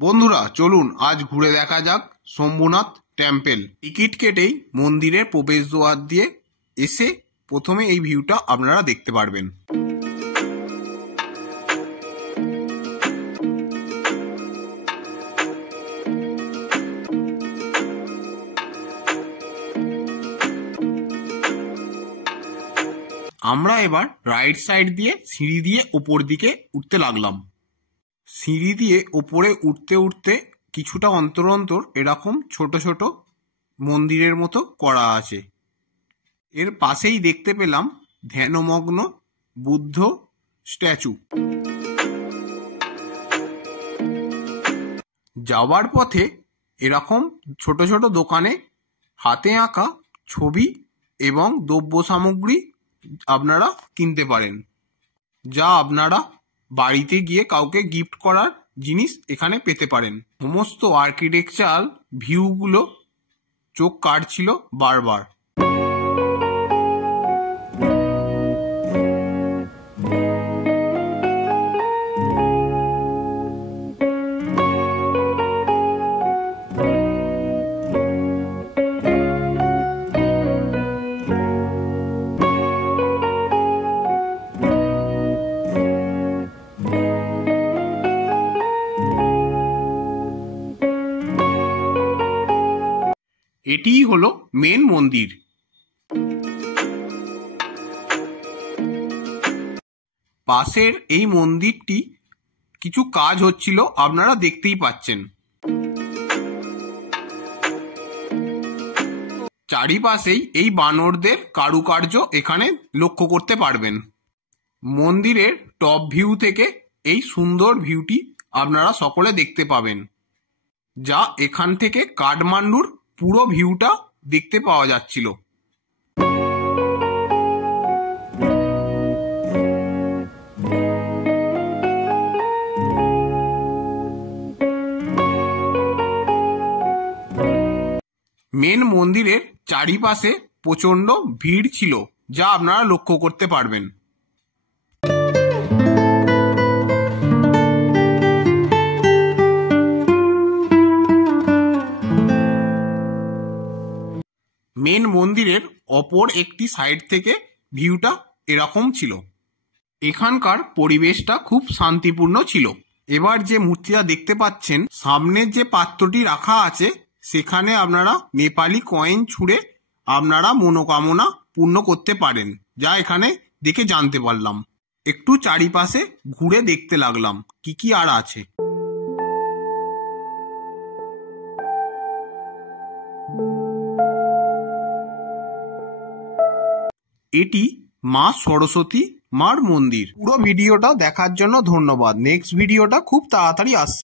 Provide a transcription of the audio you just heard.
বন্ধুরা চলুন আজ ঘুরে দেখা যাক শম্ভুনাথ টেম্পল। টিকিট কেটেই মন্দিরের প্রবেশদ্বার দিয়ে এসে প্রথমে এই ভিউটা আপনারা দেখতে পারবেন। আমরা এবার রাইট সাইড দিয়ে সিঁড়ি দিয়ে উপর দিকে উঠতে লাগলাম। সিঁড়ি দিয়ে ওপরে উঠতে উঠতে কিছুটা অন্তর অন্তর এরকম ছোট ছোট মন্দিরের মতো করা আছে। এর পাশেই দেখতে পেলাম ধ্যানমগ্ন বুদ্ধ স্ট্যাচু। যাওয়ার পথে এরকম ছোট ছোট দোকানে হাতে আঁকা ছবি এবং দ্রব্য সামগ্রী আপনারা কিনতে পারেন, যা আপনারা বাড়িতে গিয়ে কাউকে গিফট করার জিনিস এখানে পেতে পারেন। সমস্ত আর্কিটেকচারাল ভিউগুলো চোখ কাটছিল বারবার। এটিই হলো মেন মন্দির। পাশের এই মন্দিরটি কিছু কাজ হচ্ছিল, আপনারা দেখতেই পাচ্ছেন। চারিপাশেই এই বানরদের কারুকার্য এখানে লক্ষ্য করতে পারবেন। মন্দিরের টপ ভিউ থেকে এই সুন্দর ভিউটি আপনারা সকলে দেখতে পাবেন, যা এখান থেকে কাঠমান্ডুর পুরো ভিউটা দেখতে পাওয়া যাচ্ছিল। মেন মন্দিরের চারিপাশে প্রচন্ড ভিড় ছিল, যা আপনারা লক্ষ্য করতে পারবেন। মেন মন্দিরের অপর একটি সাইড থেকে ভিউটা এরকম ছিল। এখানকার পরিবেশটা খুব শান্তিপূর্ণ ছিল। এবার যে মূর্তিটা দেখতে পাচ্ছেন, সামনের যে পাত্রটি রাখা আছে সেখানে আপনারা নেপালি কয়েন ছুঁড়ে আপনারা মনোকামনা পূর্ণ করতে পারেন, যা এখানে দেখে জানতে পারলাম। একটু চারিপাশে ঘুরে দেখতে লাগলাম কি কি আর আছে। এটি মা সরস্বতী মার মন্দির। পুরো ভিডিওটা দেখার জন্য ধন্যবাদ। নেক্সট ভিডিওটা খুব তাড়াতাড়ি আসছে।